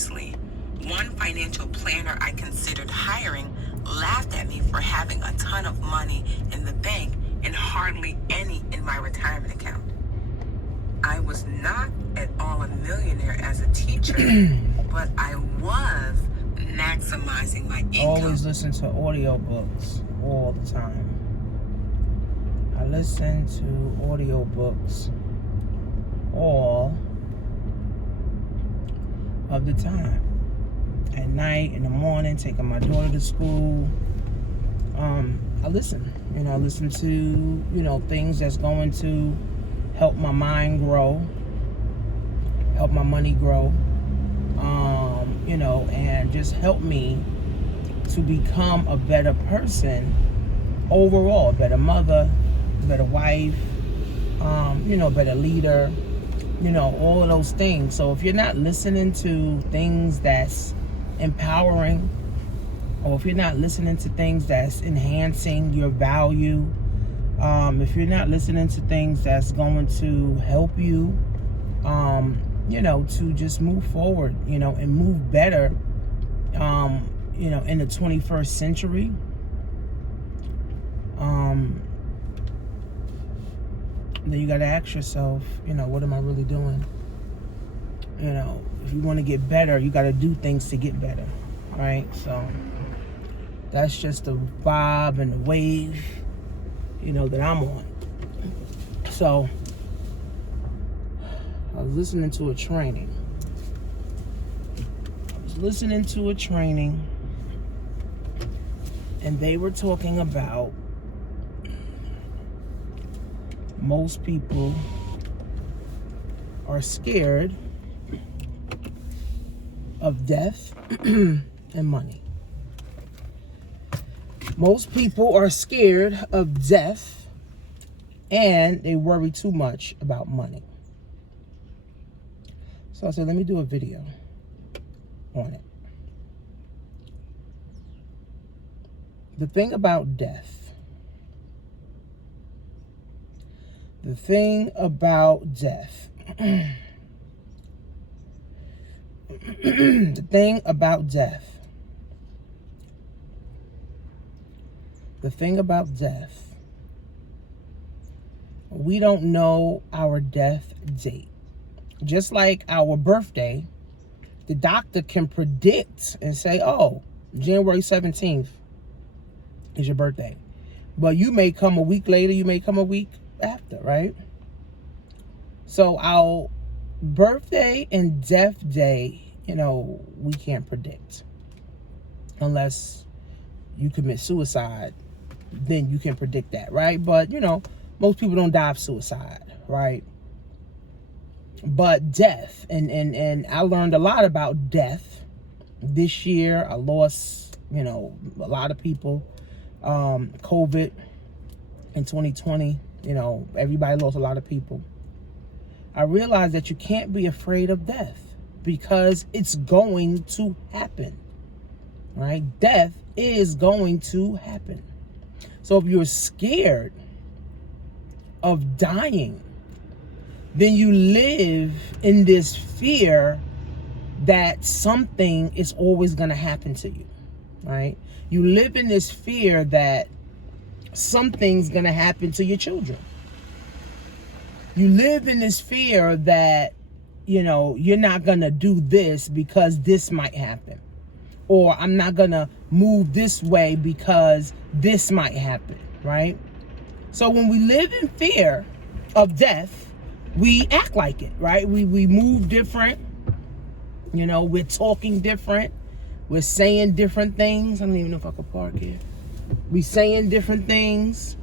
seriously. One financial planner I considered hiring laughed at me for having a ton of money in the bank and hardly any in my retirement account. I was not at all a millionaire as a teacher, but I was maximizing my income. Always listen to audiobooks all the time. I listen to audiobooks all of the time. At night, in the morning, taking my daughter to school. I listen. I listen to, things that's going to help my mind grow, help my money grow, and just help me to become a better person overall, a better mother, a better wife, a better leader, all of those things. So if you're not listening to things that's empowering, or if you're not listening to things that's enhancing your value, if you're not listening to things that's going to help you, to just move forward, and move better, in the 21st century, then you got to ask yourself, what am I really doing? If you want to get better, you got to do things to get better, right? So that's just the vibe and the wave, that I'm on. So I was listening to a training. And they were talking about most people are scared of death and money. Most people are scared of death and they worry too much about money. So I said, let me do a video on it. The thing about death. The thing about death. The thing about death. The thing about death. We don't know our death date. Just like our birthday, the doctor can predict and say, oh, January 17th is your birthday. But you may come a week later, you may come a week after, right? So our birthday and death day, we can't predict. Unless you commit suicide, then you can predict that, right? But, most people don't die of suicide, right? But death, and I learned a lot about death this year. I lost, a lot of people. COVID in 2020, everybody lost a lot of people. I realized that you can't be afraid of death because it's going to happen, right? Death is going to happen. So if you're scared of dying, then you live in this fear that something is always going to happen to you, right? You live in this fear that something's going to happen to your children. You live in this fear that, you're not going to do this because this might happen. Or I'm not going to move this way because this might happen, right? So when we live in fear of death, we act like it, right? We move different. We're talking different. We're saying different things. I don't even know if I could park here. We saying different things.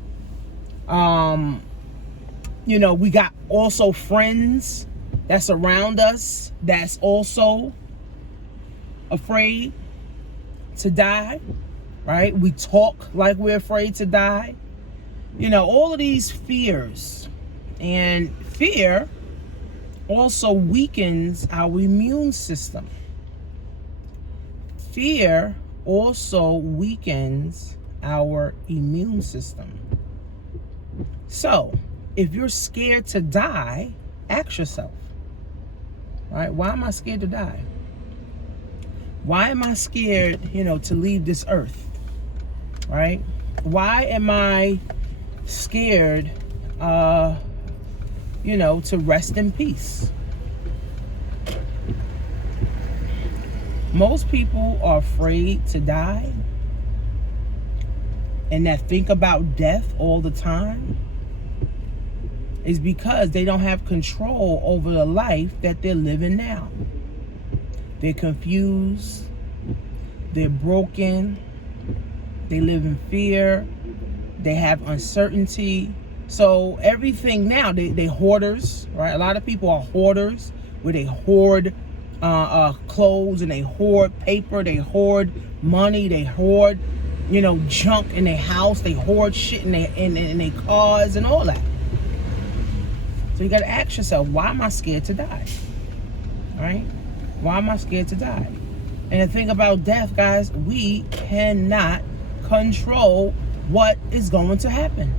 We got also friends that's around us that's also afraid to die, right? We talk like we're afraid to die. All of these fears. And fear also weakens our immune system. Fear also weakens our immune system. So, if you're scared to die, ask yourself, right? Why am I scared to die? Why am I scared, to leave this earth, right? Why am I scared, to rest in peace? Most people are afraid to die and that think about death all the time is because they don't have control over the life that they're living now. They're confused, they're broken, they live in fear, they have uncertainty. So everything now, they hoarders, right? A lot of people are hoarders, where they hoard clothes, and they hoard paper, they hoard money, they hoard, junk in their house, they hoard shit in their cars and all that. So you got to ask yourself, why am I scared to die? Right? Why am I scared to die? And the thing about death, guys, we cannot control what is going to happen.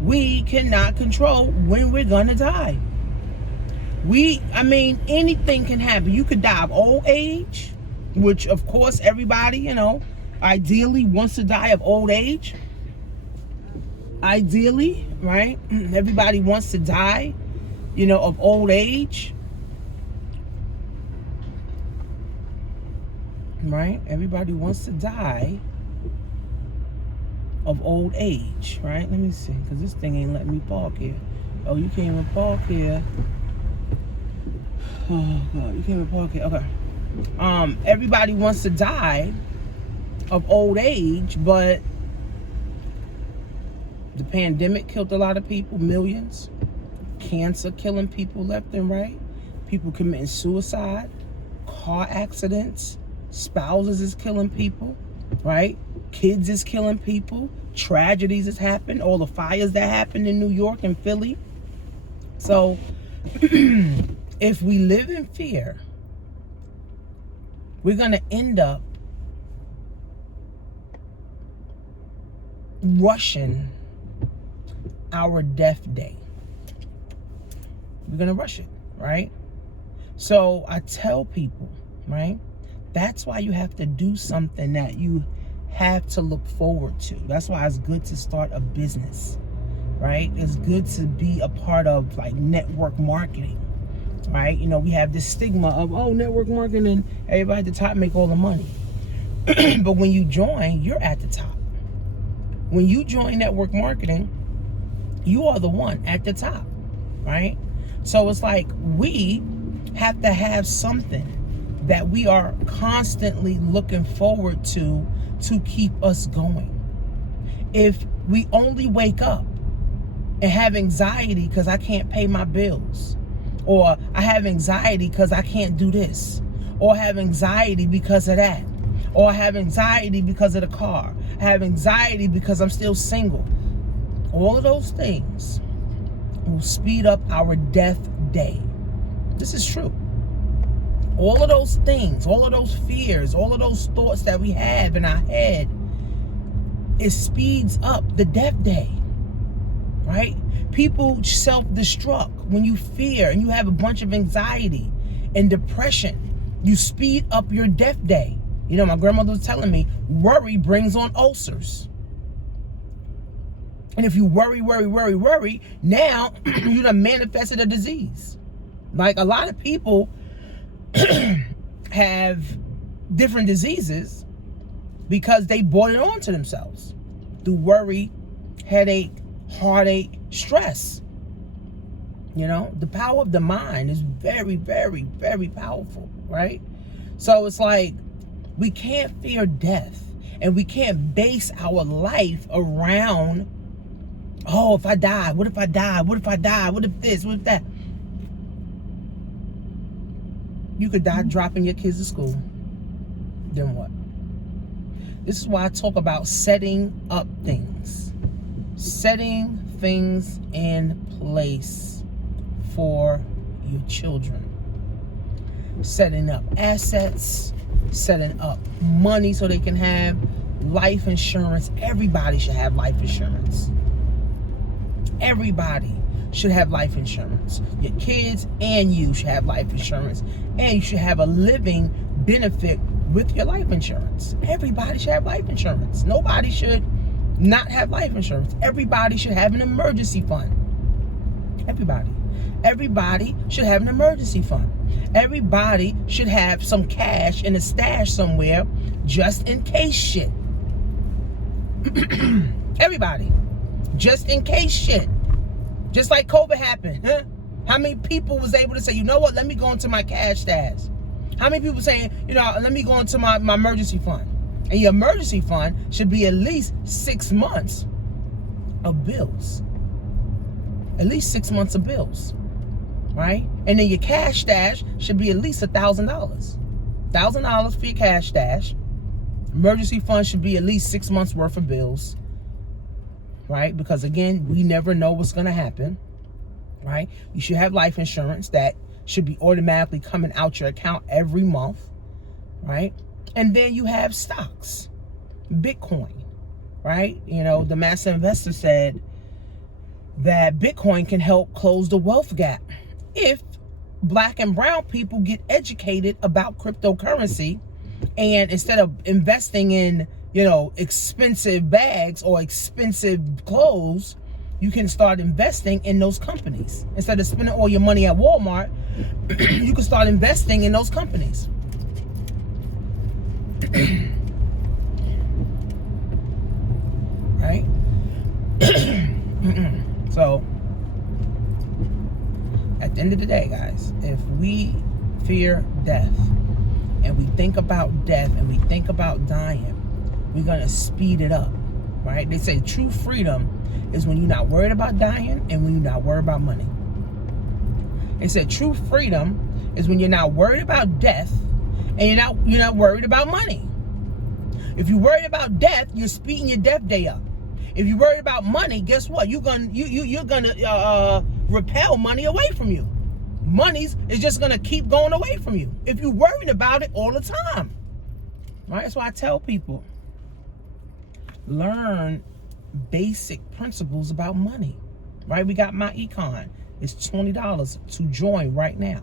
We cannot control when we're going to die. Anything can happen. You could die of old age, which of course everybody, ideally wants to die of old age. Ideally, right? Everybody wants to die, of old age. Right? Everybody wants to die of old age, right? Let me see, because this thing ain't letting me park here. Oh, you can't even park here. Oh, God, you can't even park here. Okay. Everybody wants to die of old age, but the pandemic killed a lot of people, millions. Cancer killing people left and right. People committing suicide. Car accidents. Spouses is killing people, right? Kids is killing people. Tragedies has happened. All the fires that happened in New York and Philly. So, if we live in fear, we're going to end up rushing our death day. We're going to rush it, right? So I tell people, right? That's why you have to do something that you have to look forward to. That's why it's good to start a business, right? It's good to be a part of like network marketing, right? We have this stigma of, network marketing, everybody at the top make all the money. But when you join, you're at the top. When you join network marketing, you are the one at the top, right? So it's like we have to have something that we are constantly looking forward to keep us going. If we only wake up and have anxiety because I can't pay my bills, or I have anxiety because I can't do this, or I have anxiety because of that, or I have anxiety because of the car, I have anxiety because I'm still single, all of those things will speed up our death day. This is true. All of those things, all of those fears, all of those thoughts that we have in our head, it speeds up the death day, right? People self-destruct when you fear and you have a bunch of anxiety and depression. You speed up your death day. My grandmother was telling me, worry brings on ulcers. And if you worry, now you done manifested a disease. Like a lot of people have different diseases because they brought it on to themselves through worry, headache, heartache, stress. The power of the mind is very, very, very powerful, right? So it's like we can't fear death, and we can't base our life around, if I die, what if I die? What if I die? What if this? What if that? You could die dropping your kids to school. Then what? This is why I talk about setting up things. Setting things in place for your children. Setting up assets. Setting up money so they can have life insurance. Everybody should have life insurance. Everybody should have life insurance. Your kids and you should have life insurance. And you should have a living benefit with your life insurance. Everybody should have life insurance. Nobody should not have life insurance. Everybody should have an emergency fund. Everybody should have an emergency fund. Everybody should have some cash in a stash somewhere just in case shit. Everybody. Just in case shit. Just like COVID happened. Huh? How many people was able to say, you know what, let me go into my cash stash? How many people saying, let me go into my emergency fund? And your emergency fund should be at least 6 months of bills. At least 6 months of bills. Right? And then your cash stash should be at least $1,000. $1,000 for your cash stash. Emergency fund should be at least 6 months worth of bills. Right? Because again, we never know what's going to happen. Right? You should have life insurance that should be automatically coming out your account every month. Right? And then you have stocks. Bitcoin. Right? The master investor said that Bitcoin can help close the wealth gap if black and brown people get educated about cryptocurrency, and instead of investing in expensive bags or expensive clothes, you can start investing in those companies. Instead of spending all your money at Walmart, you can start investing in those companies. Right? So at the end of the day, guys, if we fear death and we think about death and we think about dying, we're going to speed it up, right? They say true freedom is when you're not worried about dying and when you're not worried about money. They said true freedom is when you're not worried about death and you're not worried about money. If you're worried about death, you're speeding your death day up. If you're worried about money, guess what? You're gonna repel money away from you. Money's is just gonna keep going away from you if you're worried about it all the time. Right? That's why I tell people, learn basic principles about money. Right? We got my econ. It's $20 to join right now.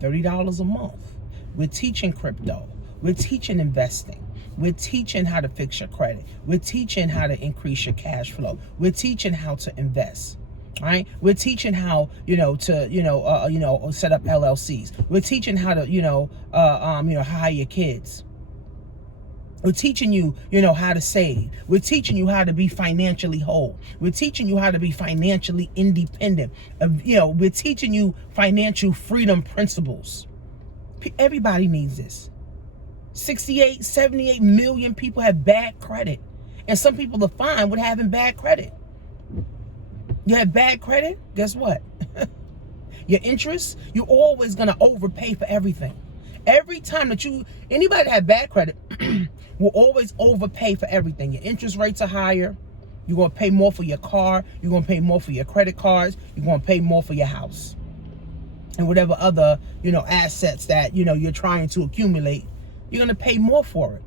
$30 a month. We're teaching crypto. We're teaching investing. We're teaching how to fix your credit. We're teaching how to increase your cash flow. We're teaching how to invest. Right? We're teaching how, to set up LLCs. We're teaching how to, hire your kids. We're teaching you, how to save. We're teaching you how to be financially whole. We're teaching you how to be financially independent. We're teaching you financial freedom principles. Everybody needs this. 68, 78 million people have bad credit. And some people are fine with having bad credit. You have bad credit, guess what? Your interest, you're always going to overpay for everything. Every time that anybody that have bad credit will always overpay for everything. Your interest rates are higher. You're going to pay more for your car. You're going to pay more for your credit cards. You're going to pay more for your house. And whatever other, assets that, you're trying to accumulate, you're going to pay more for it.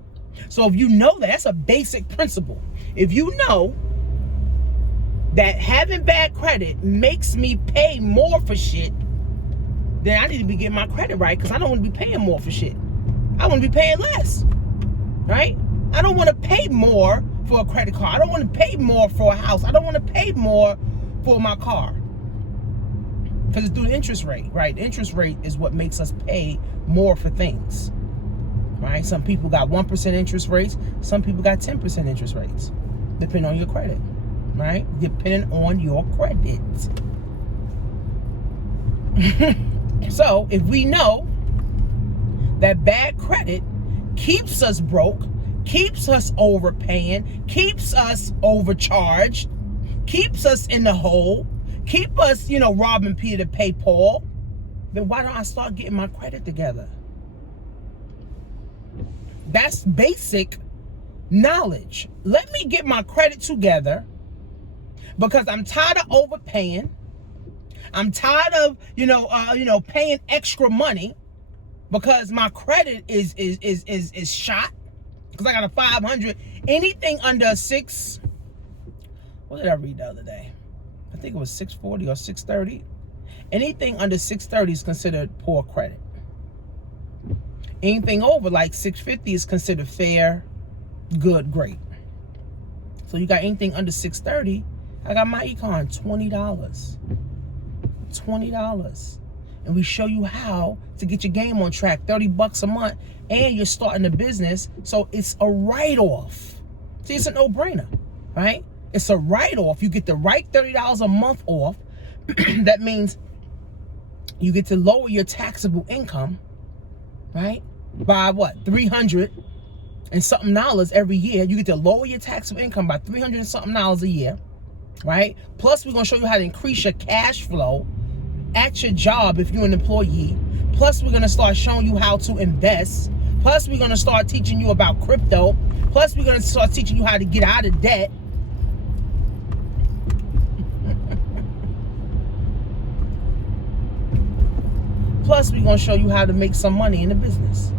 So if you know that's a basic principle. If you know that having bad credit makes me pay more for shit, then I need to be getting my credit right, because I don't want to be paying more for shit. I want to be paying less, right? I don't want to pay more for a credit card. I don't want to pay more for a house. I don't want to pay more for my car, because it's through the interest rate, right? The interest rate is what makes us pay more for things, right? Some people got 1% interest rates. Some people got 10% interest rates, depending on your credit, right? Depending on your credit. So if we know that bad credit keeps us broke, keeps us overpaying, keeps us overcharged, keeps us in the hole, keep us, robbing Peter to pay Paul, then why don't I start getting my credit together? That's basic knowledge. Let me get my credit together, because I'm tired of overpaying. I'm tired of, paying extra money, because my credit is shot. Because I got a 500. Anything under 6, what did I read the other day? I think it was 640 or 630. Anything under 630 is considered poor credit. Anything over like 650 is considered fair, good, great. So you got anything under 630, I got my econ, $20. $20. And we show you how to get your game on track, $30 a month, and you're starting a business, so it's a write-off. See, it's a no-brainer, right? It's a write-off. You get the right $30 a month off. That means you get to lower your taxable income, right? By what? $300 and something dollars every year. You get to lower your taxable income by $300 and something dollars a year, right? Plus, we're going to show you how to increase your cash flow at your job if you're an employee. Plus, we're going to start showing you how to invest. Plus, we're going to start teaching you about crypto. Plus, we're going to start teaching you how to get out of debt. Plus, we're going to show you how to make some money in the business.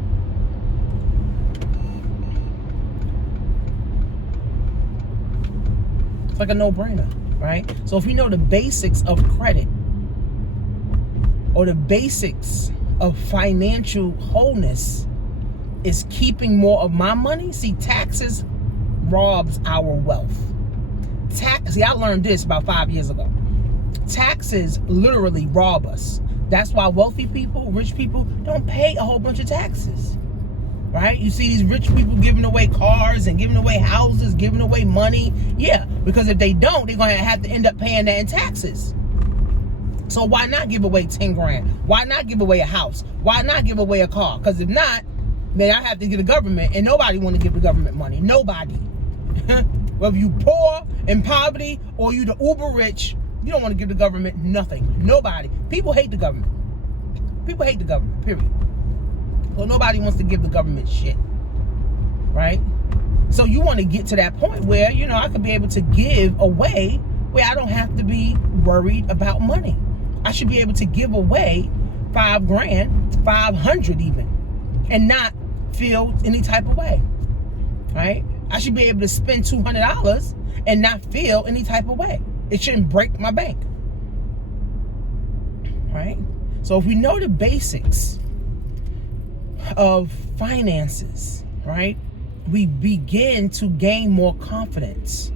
It's like a no-brainer, right? So if you know the basics of credit or the basics of financial wholeness is keeping more of my money. See, taxes robs our wealth. See, I learned this about 5 years ago. Taxes literally rob us. That's why wealthy people, rich people, don't pay a whole bunch of taxes, right? You see these rich people giving away cars and giving away houses, giving away money. Yeah, because if they don't, they're going to have to end up paying that in taxes. So why not give away 10 grand? Why not give away a house? Why not give away a car? Because if not, then I have to give the government, and nobody want to give the government money. Nobody. Whether you poor, in poverty, or you the uber rich, you don't want to give the government nothing. Nobody. People hate the government. People hate the government, period. Well, nobody wants to give the government shit, right? So you want to get to that point where, you know, I could be able to give away where I don't have to be worried about money. I should be able to give away 5 grand, 500 even, and not feel any type of way, right? I should be able to spend $200 and not feel any type of way. It shouldn't break my bank, right? So if we know the basics of finances, right, we begin to gain more confidence,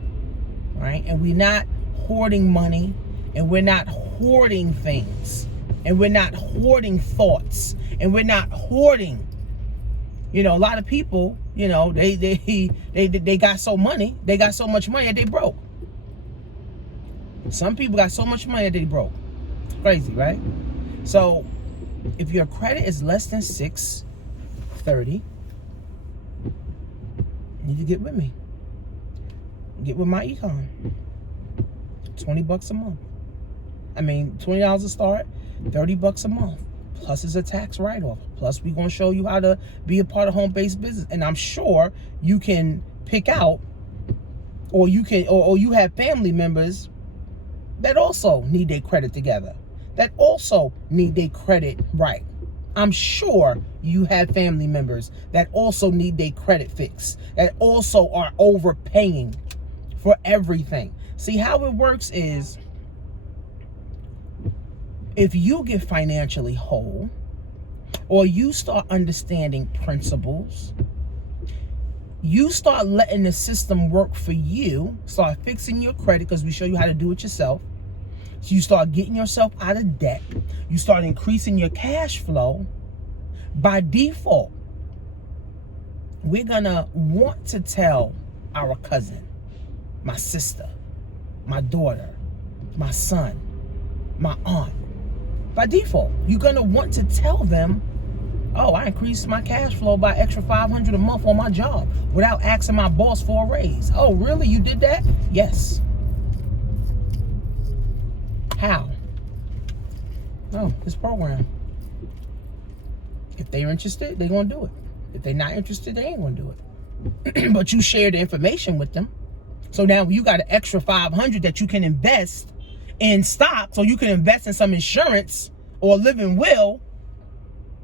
right? And we're not hoarding money, and we're not hoarding things, and we're not hoarding thoughts, and we're not hoarding. You know, a lot of people, you know, they got so much money that they broke. Some people got so much money that they broke. It's crazy, right? So if your credit is less than 630, you need to get with me. Get with my econ. $20 a month. I mean, $20 a start, $30 a month. Plus it's a tax write-off. Plus we're gonna show you how to be a part of home-based business. And I'm sure you can pick out, or you can, or you have family members that also need their credit together, that also need their credit right. I'm sure you have family members that also need their credit fixed, that also are overpaying for everything. See, how it works is, if you get financially whole, or you start understanding principles, you start letting the system work for you, start fixing your credit, because we show you how to do it yourself. So you start getting yourself out of debt. You start increasing your cash flow. By default, we're gonna want to tell our cousin, my sister, my daughter, my son, my aunt. By default, you're gonna want to tell them, oh, I increased my cash flow by extra $500 a month on my job without asking my boss for a raise. Oh, really? You did that? Yes. How? Oh, this program. If they're interested, they're gonna do it. If they're not interested, they ain't gonna do it. But you share the information with them. So now you got an extra $500 that you can invest in stocks, or you can invest in some insurance or living will,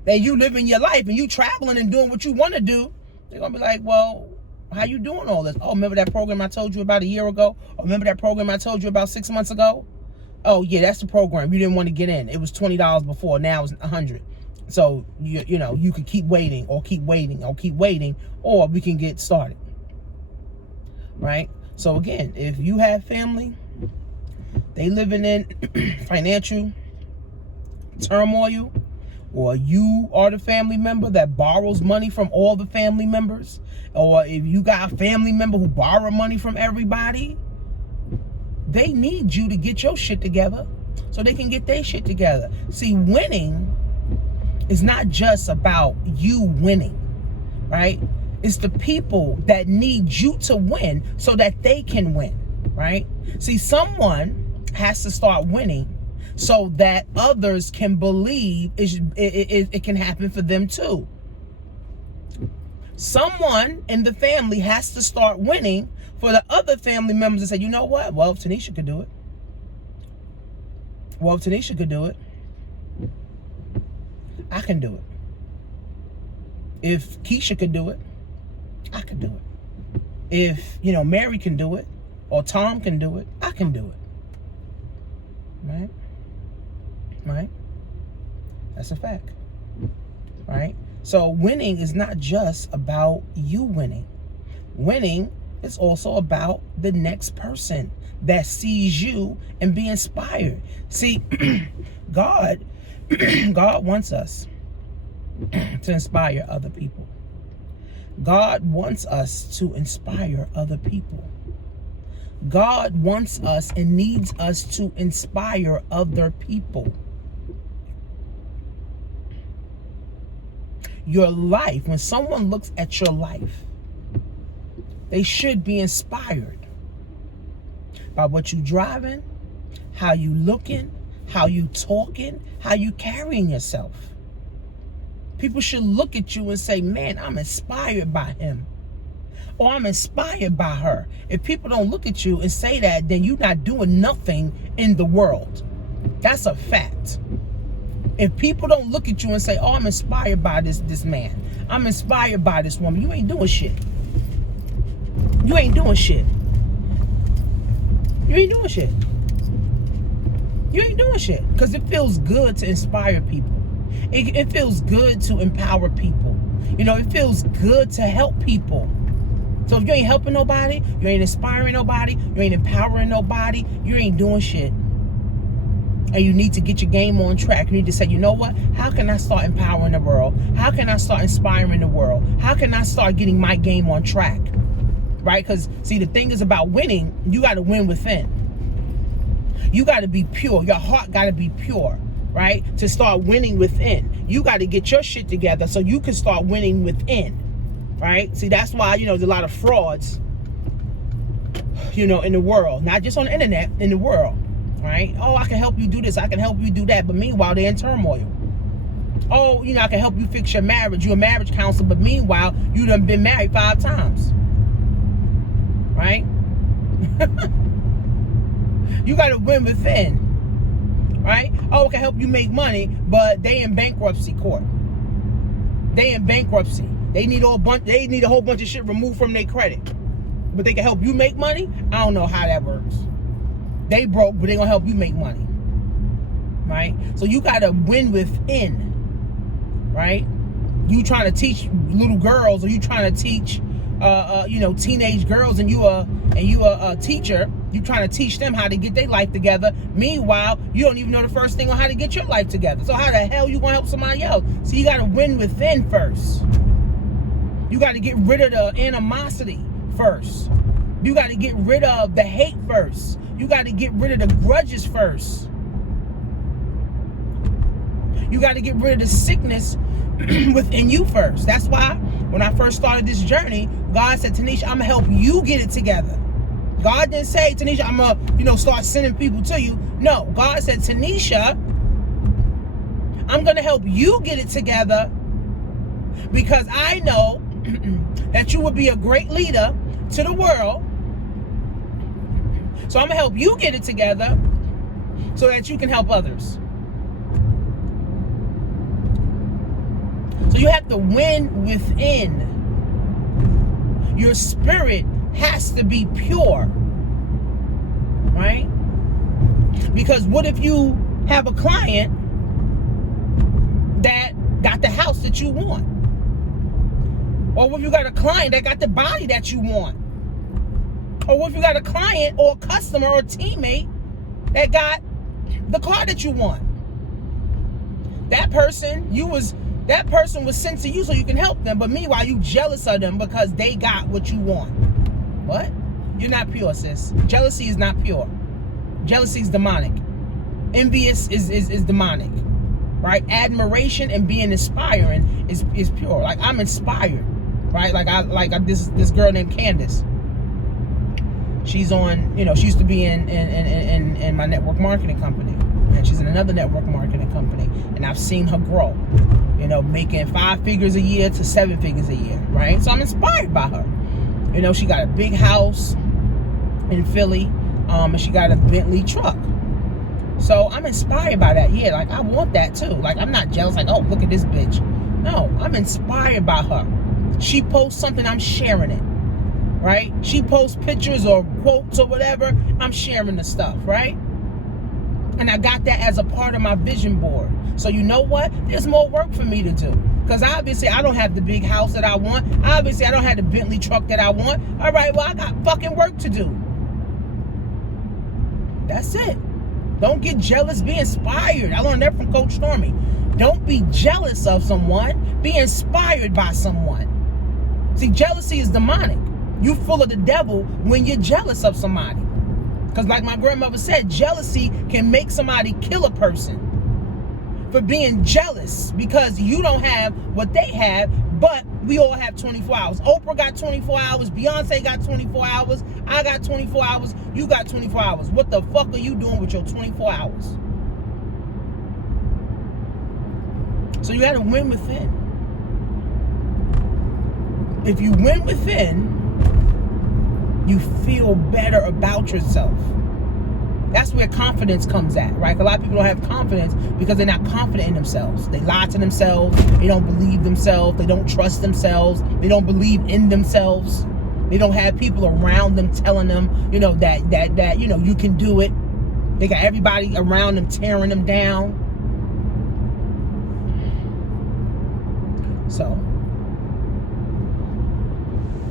that you living your life and you traveling and doing what you want to do. They're gonna be like, well, how you doing all this? Oh, remember that program I told you about a year ago? Or remember that program I told you about 6 months ago? Oh yeah, that's the program you didn't want to get in. It was $20 before, now it's $100. So you know, you could keep waiting or keep waiting or keep waiting, or we can get started. Right? So again, if you have family, they living in financial turmoil, or you are the family member that borrows money from all the family members, or if you got a family member who borrow money from everybody, they need you to get your shit together so they can get their shit together. See, winning is not just about you winning, right? It's the people that need you to win so that they can win, right? See, someone has to start winning so that others can believe it can happen for them too. Someone in the family has to start winning for the other family members to say, you know what? Well, if Tanisha could do it. Well, if Tanisha could do it, I can do it. If Keisha could do it, I can do it. If, you know, Mary can do it, or Tom can do it, I can do it. Right? Right? That's a fact. Right? So winning is not just about you winning. Winning is also about the next person that sees you and be inspired. See, God wants us to inspire other people. God wants us to inspire other people. God wants us and needs us to inspire other people. Your life, when someone looks at your life, they should be inspired by what you driving, how you looking, how you talking, how you carrying yourself. People should look at you and say, man, I'm inspired by him. Or I'm inspired by her. If people don't look at you and say that, then you're not doing nothing in the world. That's a fact. If people don't look at you and say, oh, I'm inspired by this man, I'm inspired by this woman, you ain't doing shit. You ain't doing shit. You ain't doing shit. You ain't doing shit. Because it feels good to inspire people. It feels good to empower people. You know, it feels good to help people. So if you ain't helping nobody, you ain't inspiring nobody, you ain't empowering nobody, you ain't doing shit. And you need to get your game on track. You need to say, you know what? How can I start empowering the world? How can I start inspiring the world? How can I start getting my game on track? Right? Because, see, the thing is about winning, you got to win within. You got to be pure. Your heart got to be pure, right? To start winning within. You got to get your shit together so you can start winning within, right? See, that's why, you know, there's a lot of frauds, you know, in the world. Not just on the internet, in the world, right? Oh, I can help you do this. I can help you do that. But meanwhile, they're in turmoil. Oh, you know, I can help you fix your marriage. You're a marriage counselor. But meanwhile, you done been married 5 times. Right? You got to win within. Right? Oh, I can help you make money, but they in bankruptcy court. They in bankruptcy. They need a whole bunch of shit removed from their credit. But they can help you make money? I don't know how that works. They broke, but they gonna help you make money. Right? So you got to win within. Right? You trying to teach little girls, or you trying to teach you know, teenage girls, and you a teacher, you trying to teach them how to get their life together. Meanwhile, you don't even know the first thing on how to get your life together. So how the hell you gonna help somebody else? So you got to win within first. You got to get rid of the animosity first. You got to get rid of the hate first. You got to get rid of the grudges first. You got to get rid of the sickness within you first. That's why when I first started this journey, God said, Tanisha, I'm gonna help you get it together. God didn't say, Tanisha, I'm gonna, you know, start sending people to you. No, God said, Tanisha, I'm gonna help you get it together because I know that you would be a great leader to the world. So I'm gonna help you get it together so that you can help others. So you have to win within. Your spirit has to be pure, right? Because what if you have a client that what you want. Or what if you got a client that got the body that you want. Or what if you got a client or a customer or a teammate that got the car that you want. That person was sent to you so you can help them, but meanwhile you jealous of them because they got what you want. What? You're not pure, sis. Jealousy is not pure. Jealousy is demonic. Envious is demonic. Right? Admiration and being inspiring is pure. Like, I'm inspired. Right? Like this girl named Candace. She's on, she used to be in my network marketing company. And she's in another network marketing company. And I've seen her grow. Making 5 figures a year to 7 figures a year. Right? So I'm inspired by her. She got a big house in Philly. And she got a Bentley truck. So I'm inspired by that. Yeah, like, I want that too. Like, I'm not jealous, like, oh, look at this bitch. No, I'm inspired by her. She posts something, I'm sharing it. Right? She posts pictures or quotes or whatever, I'm sharing the stuff, right? And I got that as a part of my vision board. So you know what? There's more work for me to do. Because obviously I don't have the big house that I want. Obviously I don't have the Bentley truck that I want. All right, well, I got fucking work to do. That's it. Don't get jealous, be inspired. I learned that from Coach Stormy. Don't be jealous of someone, be inspired by someone. See, jealousy is demonic. You full of the devil when you're jealous of somebody. Because like my grandmother said, jealousy can make somebody kill a person for being jealous because you don't have what they have, but we all have 24 hours. Oprah got 24 hours. Beyonce got 24 hours. I got 24 hours. You got 24 hours. What the fuck are you doing with your 24 hours? So you got to win within. If you win within, you feel better about yourself. That's where confidence comes at, right? A lot of people don't have confidence because they're not confident in themselves. They lie to themselves. They don't believe themselves. They don't trust themselves. They don't believe in themselves. They don't have people around them telling them, that you can do it. They got everybody around them tearing them down. So,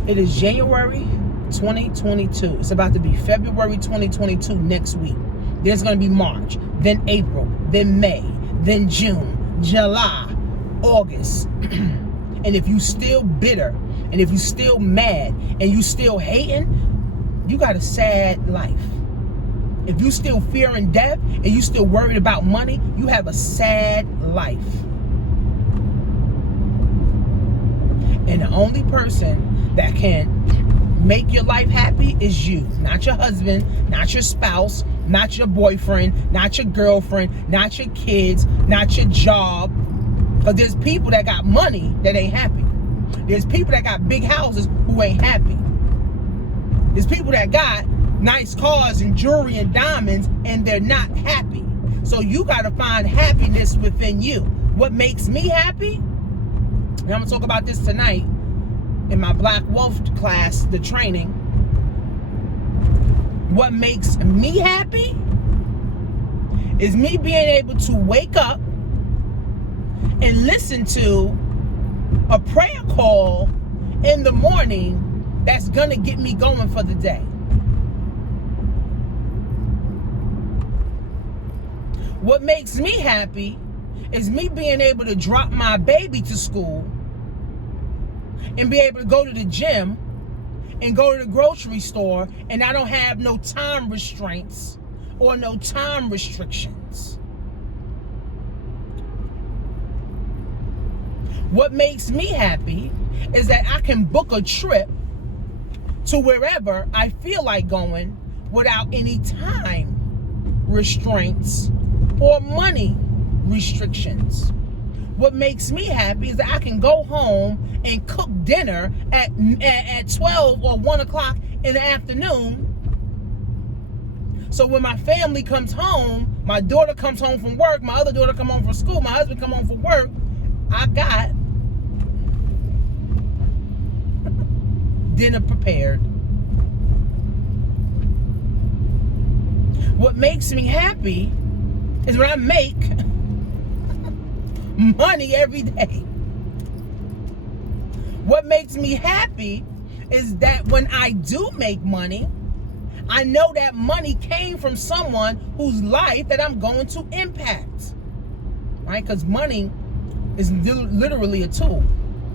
it is January 2022. It's about to be February 2022 next week. There's going to be March, then April, then May, then June, July, August. And if you still bitter, and if you still mad, and you still hating, you got a sad life. If you still fearing death, and you still worried about money, you have a sad life. And the only person that can make your life happy is you. Not your husband, not your spouse, not your boyfriend, not your girlfriend, not your kids, not your job. Because there's people that got money that ain't happy. There's people that got big houses who ain't happy. There's people that got nice cars and jewelry and diamonds and they're not happy. So you got to find happiness within you. What makes me happy? And I'm going to talk about this tonight in my Black Wealth class, the training. What makes me happy is me being able to wake up and listen to a prayer call in the morning that's going to get me going for the day. What makes me happy is me being able to drop my baby to school and be able to go to the gym and go to the grocery store and I don't have no time restraints or no time restrictions. What makes me happy is that I can book a trip to wherever I feel like going without any time restraints or money restrictions. What makes me happy is that I can go home and cook dinner at 12 or 1 o'clock in the afternoon. So when my family comes home, my daughter comes home from work, my other daughter come home from school, my husband come home from work, I got dinner prepared. What makes me happy is when I make money every day. What makes me happy is that when I do make money, I know that money came from someone whose life that I'm going to impact. Right? Because money is literally a tool.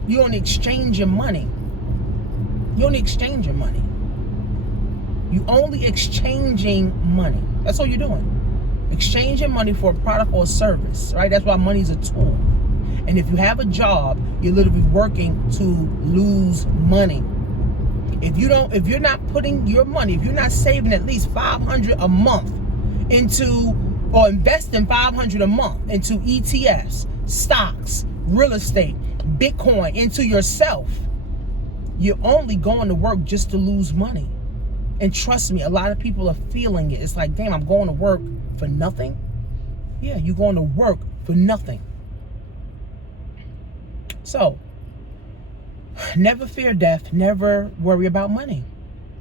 You only exchange your money. You only exchange your money. You only exchanging money. That's all you're doing. Exchanging money for a product or a service, right? That's why money is a tool. And if you have a job, you're literally working to lose money. If you're not putting your money, if you're not saving at least $500 a month into, or investing $500 a month into ETFs, stocks, real estate, Bitcoin, into yourself, you're only going to work just to lose money. And trust me, a lot of people are feeling it. It's like, damn, I'm going to work for nothing. Yeah, you're going to work for nothing. So, never fear death. Never worry about money.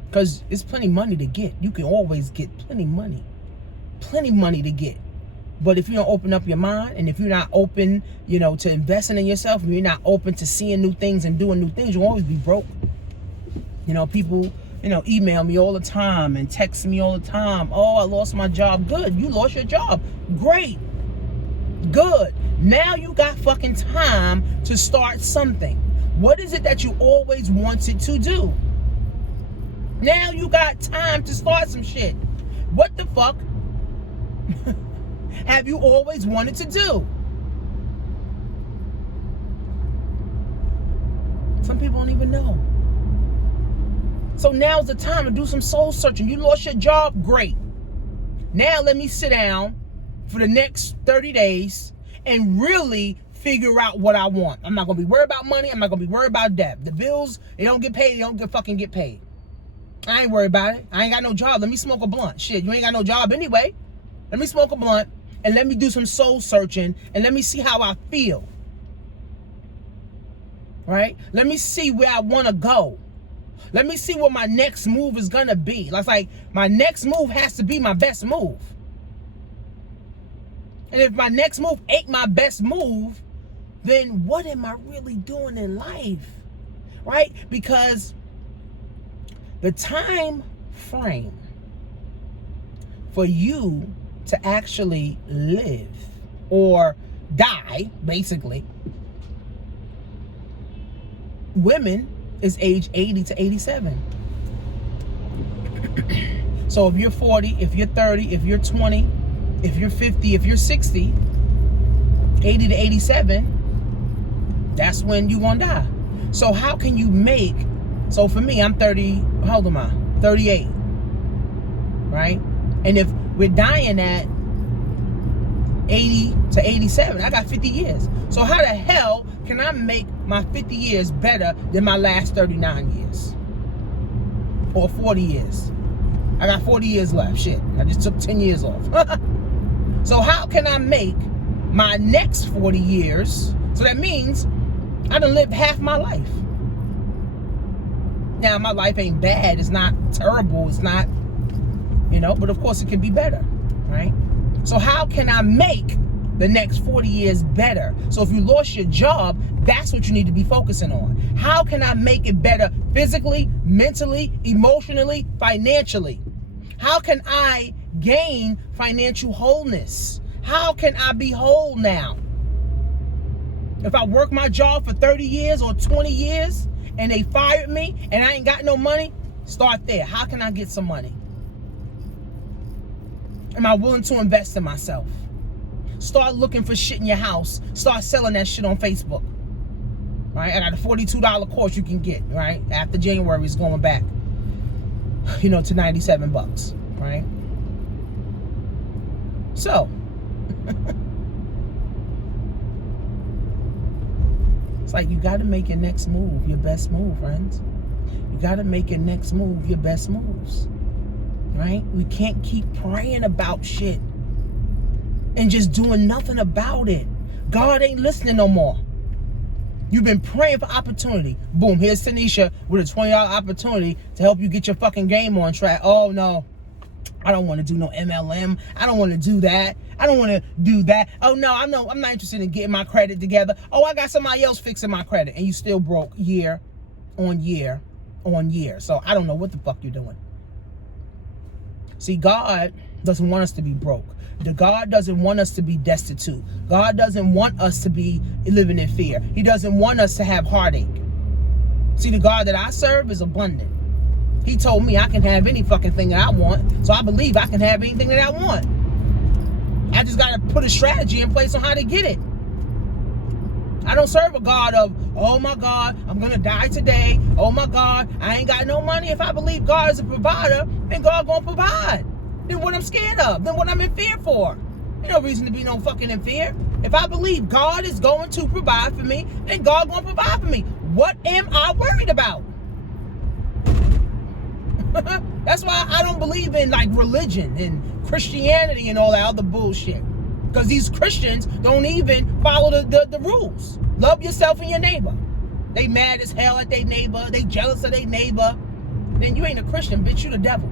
Because it's plenty money to get. You can always get plenty money. Plenty money to get. But if you don't open up your mind, and if you're not open, to investing in yourself, and you're not open to seeing new things and doing new things, you'll always be broke. People, email me all the time and text me all the time. Oh, I lost my job. Good. You lost your job. Great. Good. Now you got fucking time to start something. What is it that you always wanted to do? Now you got time to start some shit. What the fuck have you always wanted to do? Some people don't even know. So now's the time to do some soul searching. You lost your job? Great. Now let me sit down for the next 30 days and really figure out what I want. I'm not going to be worried about money. I'm not going to be worried about debt. The bills, they don't get paid. They don't fucking get paid. I ain't worried about it. I ain't got no job. Let me smoke a blunt. Shit, you ain't got no job anyway. Let me smoke a blunt and let me do some soul searching and let me see how I feel. Right? Let me see where I want to go. Let me see what my next move is going to be. Like my next move has to be my best move. And if my next move ain't my best move, then what am I really doing in life? Right? Because the time frame for you to actually live or die, basically, women is age 80 to 87. So if you're 40, if you're 30, if you're 20, if you're 50, if you're 60, 80 to 87, that's when you gonna die. So how can you make, so for me, I'm 30, how old am I? 38, right? And if we're dying at 80 to 87, I got 50 years. So how the hell can I make my 50 years better than my last 39 years? Or 40 years? I got 40 years left. Shit, I just took 10 years off. So how can I make my next 40 years? So that means I done lived half my life. Now, my life ain't bad. It's not terrible. It's not, but of course it can be better, right? So how can I make the next 40 years better? So if you lost your job, that's what you need to be focusing on. How can I make it better physically, mentally, emotionally, financially? How can I gain financial wholeness? How can I be whole now? If I work my job for 30 years or 20 years and they fired me and I ain't got no money, start there. How can I get some money? Am I willing to invest in myself? Start looking for shit in your house. Start selling that shit on Facebook. Right? I got a $42 course you can get, right? After January is going back, to $97, right? So, it's like you got to make your next move your best move, friends. You got to make your next move your best moves, right? We can't keep praying about shit and just doing nothing about it. God ain't listening no more. You've been praying for opportunity. Boom, here's Tanisha with a $20 opportunity to help you get your fucking game on track. Oh no, I don't want to do no MLM. I don't want to do that. I don't want to do that. Oh no, I'm not interested in getting my credit together. Oh, I got somebody else fixing my credit, and you still broke year on year on year. So I don't know what the fuck you're doing. See, God doesn't want us to be broke. God doesn't want us to be destitute. God doesn't want us to be living in fear. He doesn't want us to have heartache. See, the God that I serve is abundant. He told me I can have any fucking thing that I want. So I believe I can have anything that I want. I just got to put a strategy in place on how to get it. I don't serve a God of, oh my God, I'm going to die today. Oh my God, I ain't got no money. If I believe God is a provider, then God going to provide. Then what I'm scared of? Then what I'm in fear for? There's no reason to be no fucking in fear. If I believe God is going to provide for me, then God going to provide for me. What am I worried about? That's why I don't believe in like religion and Christianity and all that other bullshit. Because these Christians don't even follow the rules. Love yourself and your neighbor. They mad as hell at their neighbor. They jealous of their neighbor. Then you ain't a Christian, bitch. You the devil.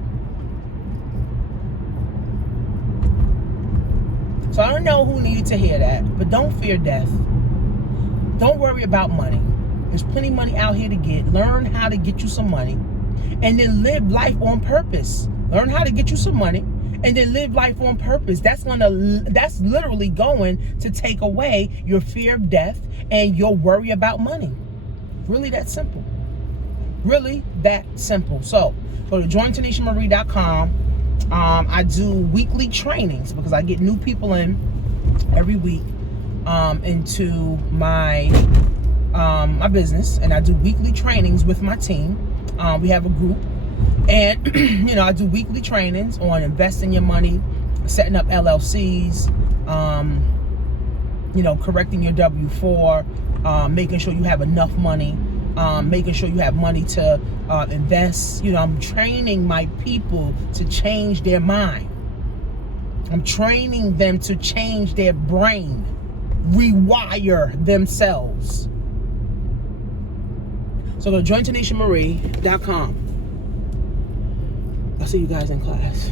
So I don't know who needed to hear that. But don't fear death. Don't worry about money. There's plenty of money out here to get. Learn how to get you some money. And then live life on purpose. Learn how to get you some money. And then live life on purpose. That's literally going to take away your fear of death and your worry about money. Really that simple. Really that simple. So go to joinTanishaMarie.com. I do weekly trainings because I get new people in every week into my my business, and I do weekly trainings with my team. We have a group. And, I do weekly trainings on investing your money, setting up LLCs, correcting your W-4, making sure you have enough money, making sure you have money to invest. I'm training my people to change their mind. I'm training them to change their brain, rewire themselves. So go to joinTanishaMarie.com. I'll see you guys in class.